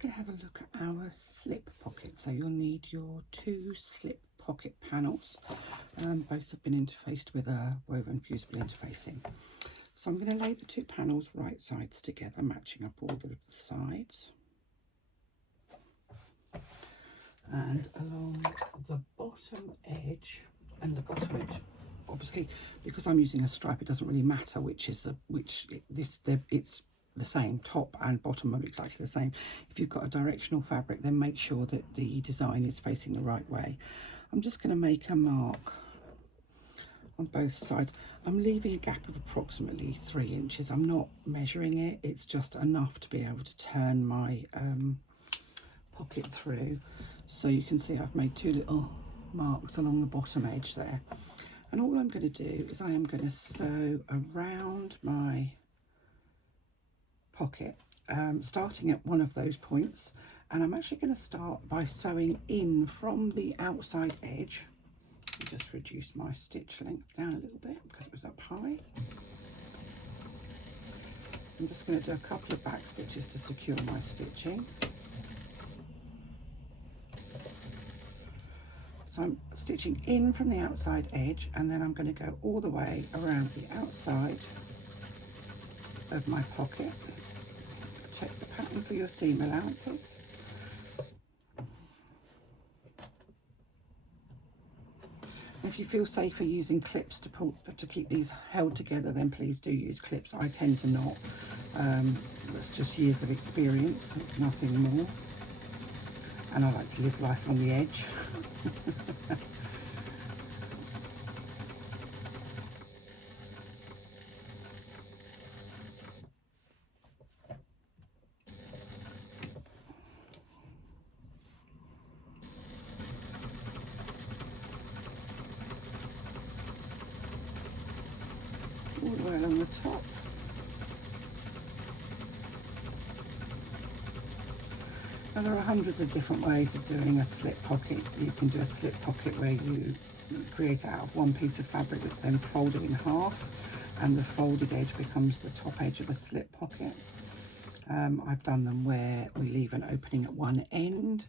going to have a look at our slip pocket. So you'll need your 2 slip pocket panels. Both have been interfaced with a woven fusible interfacing. So I'm going to lay the 2 panels right sides together, matching up all of the sides. And along the bottom edge, obviously because I'm using a stripe, it doesn't really matter it's the same. Top and bottom are exactly the same. If you've got a directional fabric, then make sure that the design is facing the right way. I'm just going to make a mark on both sides. I'm leaving a gap of approximately 3 inches. I'm not measuring it, it's just enough to be able to turn my pocket through. So you can see I've made 2 little marks along the bottom edge there. And all I'm going to do is I am going to sew around my pocket, starting at one of those points. And I'm actually going to start by sewing in from the outside edge. Just reduce my stitch length down a little bit because it was up high. I'm just going to do a couple of back stitches to secure my stitching. So I'm stitching in from the outside edge, and then I'm going to go all the way around the outside of my pocket. Check the pattern for your seam allowances. If you feel safer using clips to keep these held together, then please do use clips. I tend to not. That's just years of experience. It's nothing more. And I like to live life on the edge. All the way along the top. And there are hundreds of different ways of doing a slip pocket. You can do a slip pocket where you create out of one piece of fabric that's then folded in half, and the folded edge becomes the top edge of a slip pocket. I've done them where we leave an opening at one end.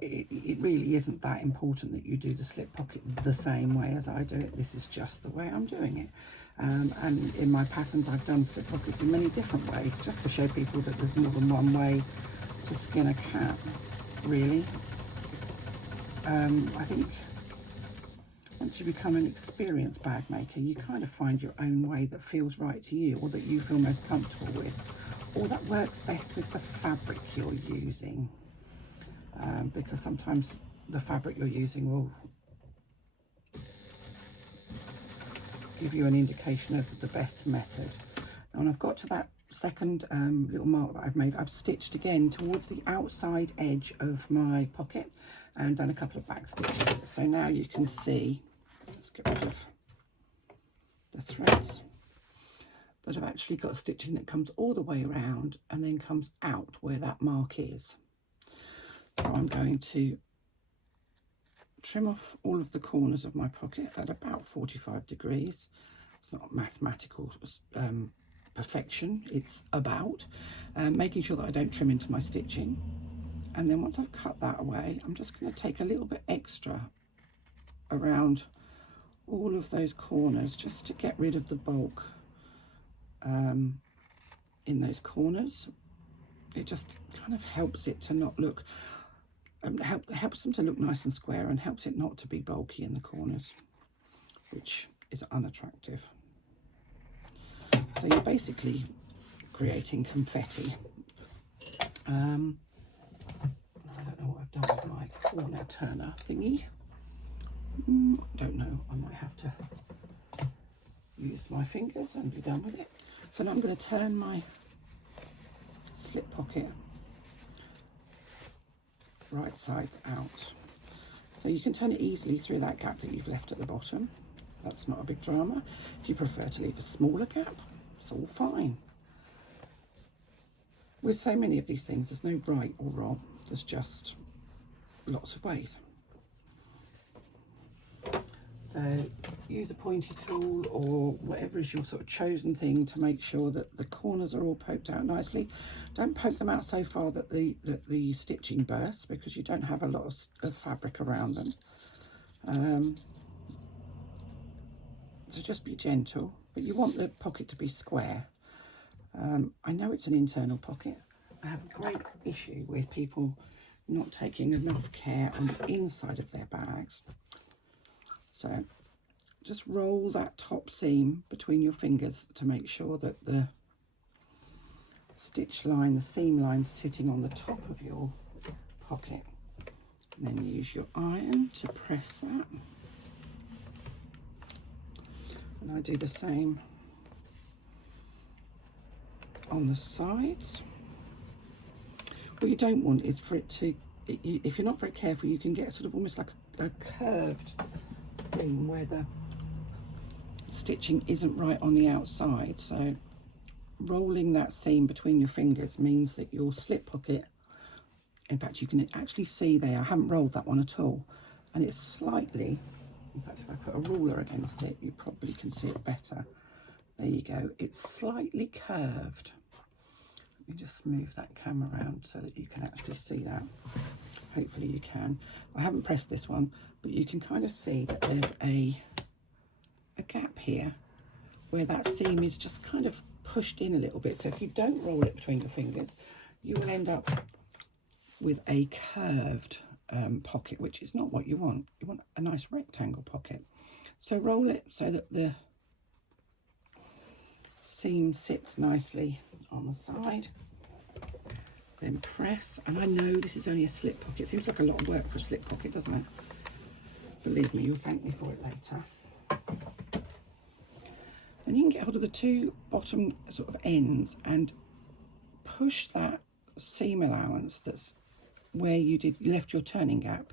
It really isn't that important that you do the slip pocket the same way as I do it. This is just the way I'm doing it. And in my patterns, I've done slip pockets in many different ways, just to show people that there's more than one way to skin a cat, really. I think once you become an experienced bag maker, you kind of find your own way that feels right to you, or that you feel most comfortable with, or that works best with the fabric you're using. Because sometimes the fabric you're using will give you an indication of the best method. And when I've got to that second little mark that I've made, I've stitched again towards the outside edge of my pocket and done a couple of back stitches. So now you can see, let's get rid of the threads, that I've actually got stitching that comes all the way around and then comes out where that mark is. So I'm going to trim off all of the corners of my pocket at about 45 degrees. It's not mathematical perfection, it's about making sure that I don't trim into my stitching. And then once I've cut that away, I'm just going to take a little bit extra around all of those corners just to get rid of the bulk in those corners. It just kind of helps it to not look helps them to look nice and square, and helps it not to be bulky in the corners, which is unattractive. So you're basically creating confetti. I don't know what I've done with my corner turner thingy. I don't know, I might have to use my fingers and be done with it. So now I'm going to turn my slip pocket right side out. So you can turn it easily through that gap that you've left at the bottom. That's not a big drama. If you prefer to leave a smaller gap, it's all fine. With so many of these things, there's no right or wrong. There's just lots of ways. So use a pointy tool or whatever is your sort of chosen thing to make sure that the corners are all poked out nicely. Don't poke them out so far that the stitching bursts, because you don't have a lot of fabric around them. So just be gentle, but you want the pocket to be square. I know it's an internal pocket. I have a great issue with people not taking enough care on the inside of their bags. So just roll that top seam between your fingers to make sure that the stitch line, the seam line, sitting on the top of your pocket. And then use your iron to press that. And I do the same on the sides. What you don't want is for it to, if you're not very careful, you can get sort of almost like a curved seam where the stitching isn't right on the outside. So rolling that seam between your fingers means that your slip pocket, in fact you can actually see there, I haven't rolled that one at all, and it's slightly, in fact if I put a ruler against it you probably can see it better. There you go, it's slightly curved. Let me just move that camera around so that you can actually see that. Hopefully you can. I haven't pressed this one, but you can kind of see that there's a gap here where that seam is just kind of pushed in a little bit. So if you don't roll it between your fingers, you will end up with a curved pocket, which is not what you want. You want a nice rectangle pocket. So roll it so that the seam sits nicely on the side. Then press, and I know this is only a slip pocket. It seems like a lot of work for a slip pocket, doesn't it? Believe me, you'll thank me for it later. Then you can get hold of the two bottom sort of ends and push that seam allowance that's where you left your turning gap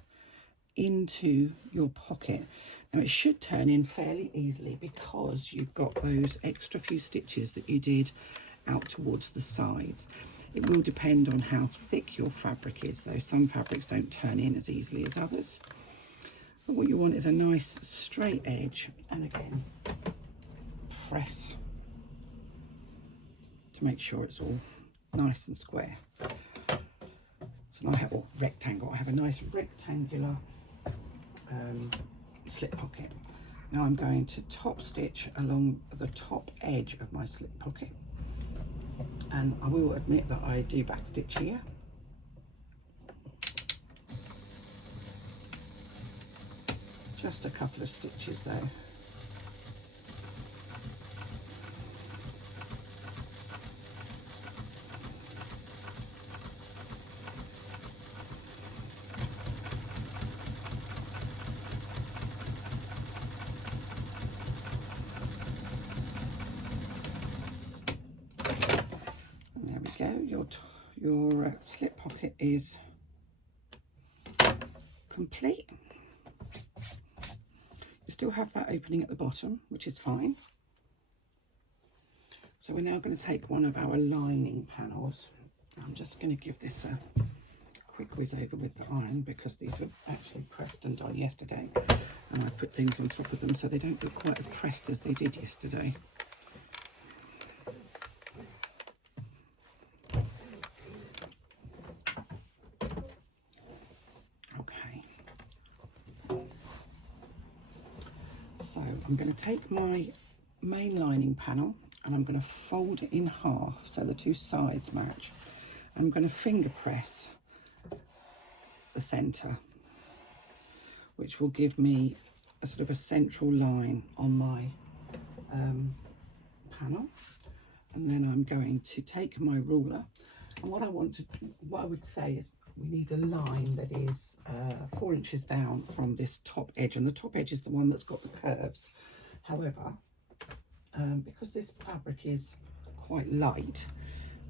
into your pocket. Now it should turn in fairly easily because you've got those extra few stitches that you did out towards the sides. It will depend on how thick your fabric is, though some fabrics don't turn in as easily as others. But what you want is a nice straight edge, and again press to make sure it's all nice and square. So now I have a rectangle. I have a nice rectangular slip pocket. Now I'm going to top stitch along the top edge of my slip pocket, and I will admit that I do back stitch here. Just a couple of stitches though. Your slip pocket is complete. You still have that opening at the bottom, which is fine. So we're now going to take one of our lining panels. I'm just going to give this a quick whiz over with the iron because these were actually pressed and done yesterday, and I put things on top of them so they don't look quite as pressed as they did yesterday. So I'm going to take my main lining panel and I'm going to fold it in half so the two sides match. I'm going to finger press the centre, which will give me a sort of a central line on my panel. And then I'm going to take my ruler, and what I would say is we need a line that is 4 inches down from this top edge, and the top edge is the one that's got the curves. However, because this fabric is quite light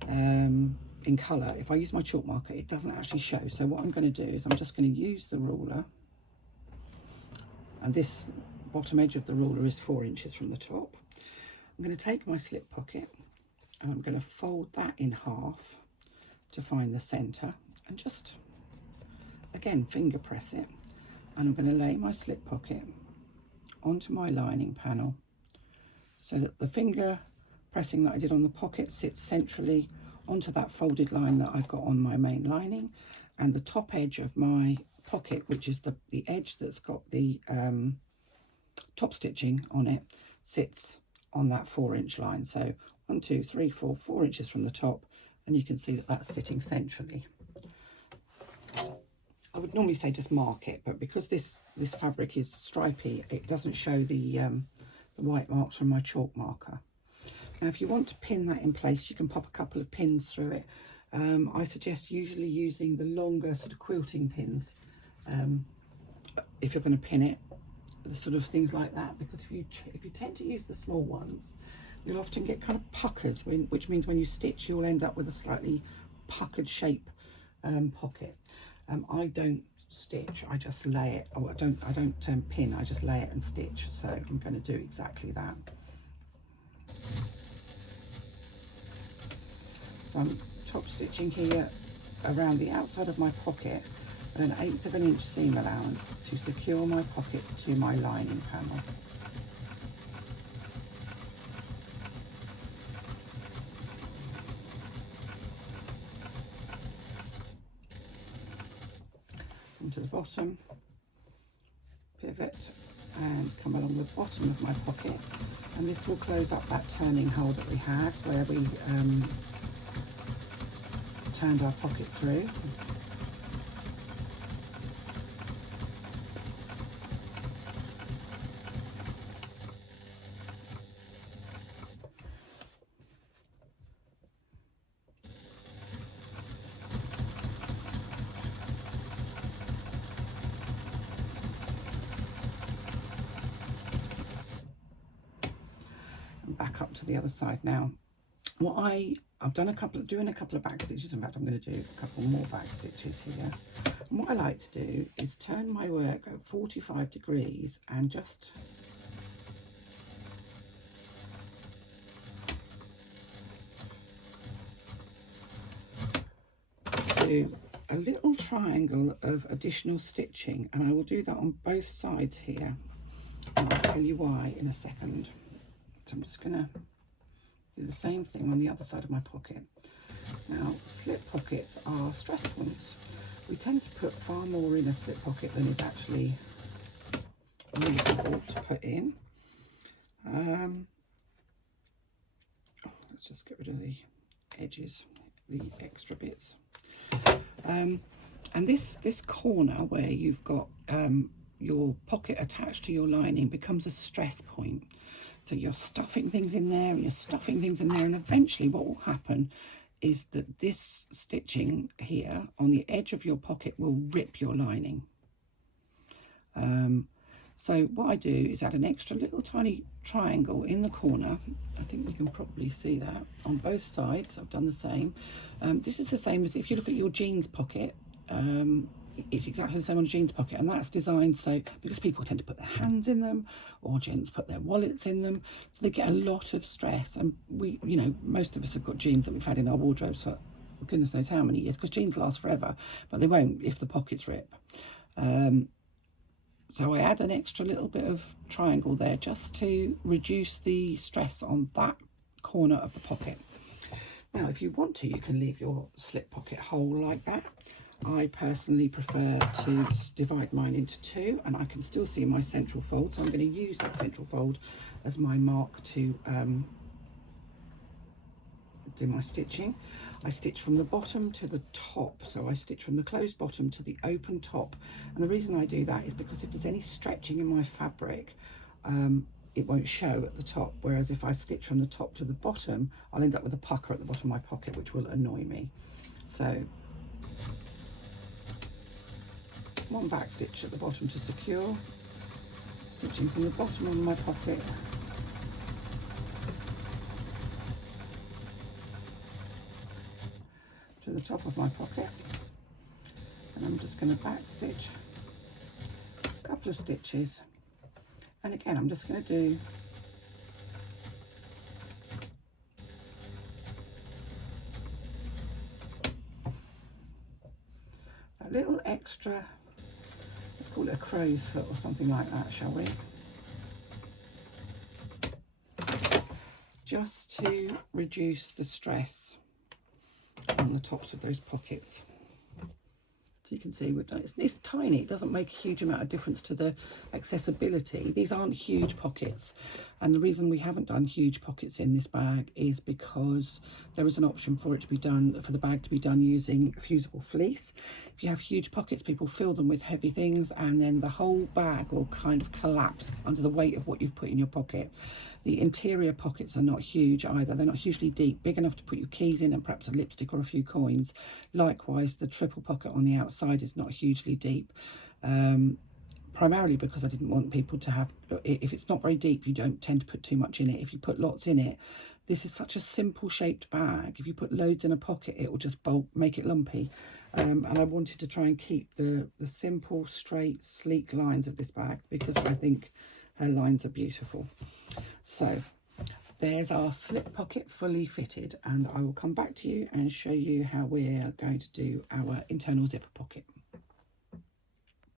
in colour, if I use my chalk marker it doesn't actually show. So what I'm going to do is I'm just going to use the ruler, and this bottom edge of the ruler is 4 inches from the top. I'm going to take my slip pocket and I'm going to fold that in half to find the centre, and just again finger press it, and I'm going to lay my slip pocket onto my lining panel so that the finger pressing that I did on the pocket sits centrally onto that folded line that I've got on my main lining, and the top edge of my pocket, which is the edge that's got the top stitching on it, sits on that 4-inch line. So 1, 2, 3, 4 inches from the top, and you can see that that's sitting centrally. I would normally say just mark it, but because this fabric is stripy, it doesn't show the white marks from my chalk marker. Now, if you want to pin that in place, you can pop a couple of pins through it. I suggest usually using the longer sort of quilting pins if you're going to pin it, the sort of things like that, because if you tend to use the small ones, you'll often get kind of puckers, which means when you stitch, you'll end up with a slightly puckered shape pocket. I don't stitch, I just lay it. Oh, I don't pin, I just lay it and stitch. So I'm going to do exactly that. So I'm top stitching here around the outside of my pocket at an 1/8 of an inch seam allowance to secure my pocket to my lining panel. Into the bottom, pivot, and come along the bottom of my pocket, and this will close up that turning hole that we had where we turned our pocket through. Back up to the other side now. What I've done doing a couple of back stitches. In fact, I'm going to do a couple more back stitches here. And what I like to do is turn my work at 45 degrees and just do a little triangle of additional stitching, and I will do that on both sides here, and I'll tell you why in a second. So I'm just going to do the same thing on the other side of my pocket. Now, slip pockets are stress points. We tend to put far more in a slip pocket than is actually reasonable to put in. Let's just get rid of the edges, the extra bits. And this corner where you've got your pocket attached to your lining becomes a stress point. So you're stuffing things in there and you're stuffing things in there, and eventually what will happen is that this stitching here on the edge of your pocket will rip your lining. So what I do is add an extra little tiny triangle in the corner. I think you can probably see that on both sides. I've done the same. This is the same as if you look at your jeans pocket. It's exactly the same on a jeans pocket, and that's designed so because people tend to put their hands in them, or gents put their wallets in them, so they get a lot of stress. And we, you know, most of us have got jeans that we've had in our wardrobes for goodness knows how many years, because jeans last forever, but they won't if the pockets rip. So I add an extra little bit of triangle there just to reduce the stress on that corner of the pocket. Now, if you want to, you can leave your slip pocket whole like that. I personally prefer to divide mine into two, and I can still see my central fold, so I'm going to use that central fold as my mark to do my stitching. I stitch from the bottom to the top, so I stitch from the closed bottom to the open top, and the reason I do that is because if there's any stretching in my fabric, it won't show at the top, whereas if I stitch from the top to the bottom, I'll end up with a pucker at the bottom of my pocket, which will annoy me. So one back stitch at the bottom to secure, stitching from the bottom of my pocket to the top of my pocket, and I'm just going to back stitch a couple of stitches, and again I'm just going to do a little extra, let's call it a crow's foot or something like that, shall we? just to reduce the stress on the tops of those pockets. So you can see we've done, it's tiny, it doesn't make a huge amount of difference to the accessibility. These aren't huge pockets, and the reason we haven't done huge pockets in this bag is because there is an option for it to be done, for the bag to be done using fusible fleece. If you have huge pockets, people fill them with heavy things and then the whole bag will kind of collapse under the weight of what you've put in your pocket. The interior pockets are not huge either. They're not hugely deep, big enough to put your keys in and perhaps a lipstick or a few coins. Likewise, the triple pocket on the outside is not hugely deep, primarily because I didn't want people to have, if it's not very deep, you don't tend to put too much in it. If you put lots in it, this is such a simple shaped bag. If you put loads in a pocket, it will just bulk, make it lumpy. And I wanted to try and keep the simple, straight, sleek lines of this bag because I think her lines are beautiful. So there's our slip pocket fully fitted, and I will come back to you and show you how we're going to do our internal zipper pocket.